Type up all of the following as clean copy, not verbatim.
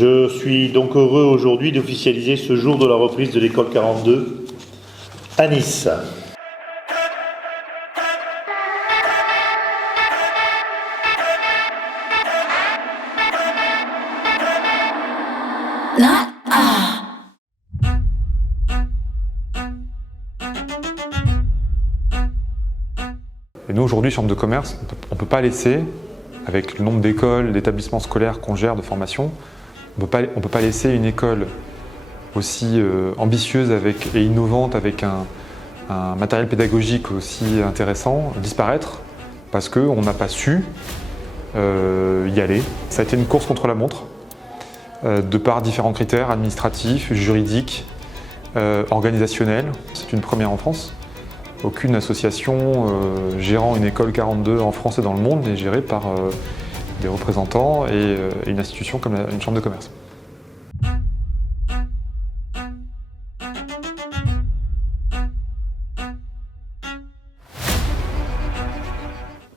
Je suis donc heureux aujourd'hui d'officialiser ce jour de la reprise de l'école 42 à Nice. Et nous, aujourd'hui, Chambre de commerce, on ne peut pas laisser, avec le nombre d'écoles, d'établissements scolaires qu'on gère de formation, on ne peut pas laisser une école aussi ambitieuse et innovante, avec un matériel pédagogique aussi intéressant, disparaître, parce qu'on n'a pas su y aller. Ça a été une course contre la montre, de par différents critères administratifs, juridiques, organisationnels. C'est une première en France. Aucune association gérant une école 42 en France et dans le monde n'est gérée par des représentants et une institution comme une chambre de commerce.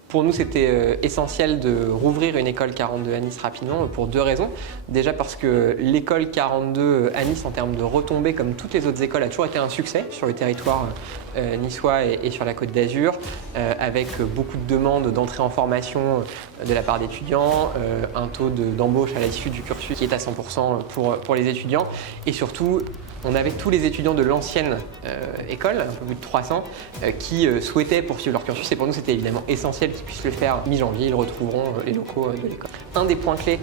Pour nous, c'était essentiel de rouvrir une école 42 à Nice rapidement pour deux raisons. Déjà parce que l'école 42 à Nice, en termes de retombées, comme toutes les autres écoles, a toujours été un succès sur le territoire niçois et sur la Côte d'Azur, avec beaucoup de demandes d'entrée en formation de la part d'étudiants, un taux d'embauche à l'issue du cursus qui est à 100% pour les étudiants, et surtout on avait tous les étudiants de l'ancienne école, un peu plus de 300, qui souhaitaient poursuivre leur cursus, et pour nous c'était évidemment essentiel qu'ils puissent le faire mi-janvier. Ils retrouveront les locaux de l'école. Un des points clés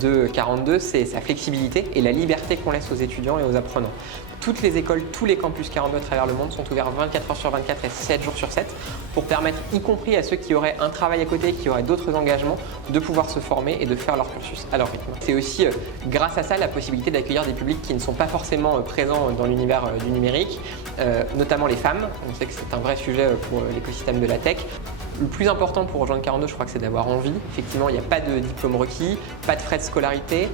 de 42, c'est sa flexibilité et la liberté qu'on laisse aux étudiants et aux apprenants. Toutes les écoles, tous les campus 42 à travers le monde sont ouverts 24 heures sur 24 et 7 jours sur 7 pour permettre, y compris à ceux qui auraient un travail à côté, qui auraient d'autres engagements, de pouvoir se former et de faire leur cursus à leur rythme. C'est aussi grâce à ça la possibilité d'accueillir des publics qui ne sont pas forcément présents dans l'univers du numérique, notamment les femmes. On sait que c'est un vrai sujet pour l'écosystème de la tech. Le plus important pour rejoindre 42, je crois que c'est d'avoir envie. Effectivement, il n'y a pas de diplôme requis, pas de frais de scolarité.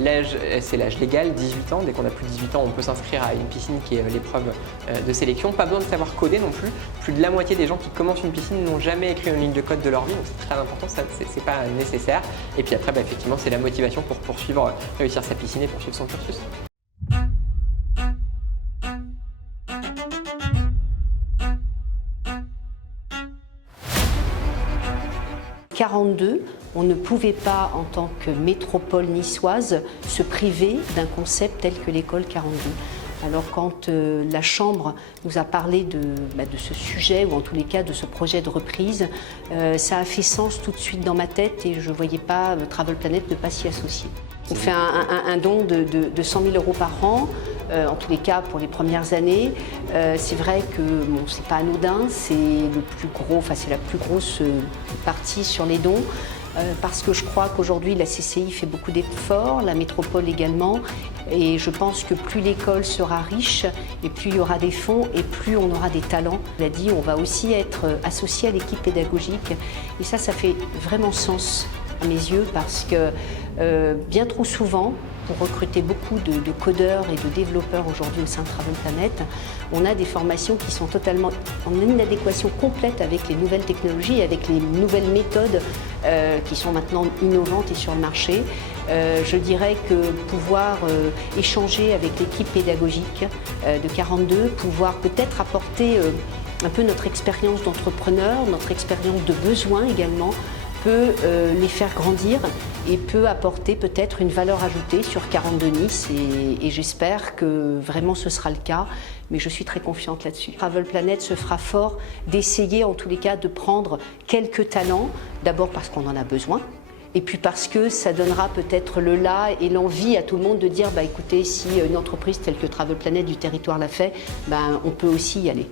L'âge, c'est l'âge légal, 18 ans. Dès qu'on a plus de 18 ans, on peut s'inscrire à une piscine qui est l'épreuve de sélection. Pas besoin de savoir coder non plus. Plus de la moitié des gens qui commencent une piscine n'ont jamais écrit une ligne de code de leur vie, donc c'est très important, ça c'est pas nécessaire. Et puis après, effectivement, c'est la motivation pour poursuivre, réussir sa piscine et poursuivre son cursus. 42, on ne pouvait pas, en tant que métropole niçoise, se priver d'un concept tel que l'école 42. Alors quand la Chambre nous a parlé de ce sujet, ou en tous les cas de ce projet de reprise, ça a fait sens tout de suite dans ma tête et je ne voyais pas Travel Planet ne pas s'y associer. On fait un don de 100 000 € par an, en tous les cas pour les premières années. C'est vrai que bon, c'est pas anodin, c'est la plus grosse partie sur les dons. Parce que je crois qu'aujourd'hui la CCI fait beaucoup d'efforts, la métropole également, et je pense que plus l'école sera riche et plus il y aura des fonds et plus on aura des talents. On l'a dit, on va aussi être associé à l'équipe pédagogique et ça fait vraiment sens à mes yeux parce que bien trop souvent, pour recruter beaucoup de codeurs et de développeurs aujourd'hui au sein de Travel Planet, on a des formations qui sont totalement en inadéquation complète avec les nouvelles technologies et avec les nouvelles méthodes qui sont maintenant innovantes et sur le marché. Je dirais que pouvoir échanger avec l'équipe pédagogique de 42, pouvoir peut-être apporter un peu notre expérience d'entrepreneur, notre expérience de besoin également, peut les faire grandir et peut apporter peut-être une valeur ajoutée sur 42 Nice et j'espère que vraiment ce sera le cas, mais je suis très confiante là-dessus. Travel Planet se fera fort d'essayer en tous les cas de prendre quelques talents, d'abord parce qu'on en a besoin, et puis parce que ça donnera peut-être le là et l'envie à tout le monde de dire écoutez, si une entreprise telle que Travel Planet du territoire l'a fait, on peut aussi y aller.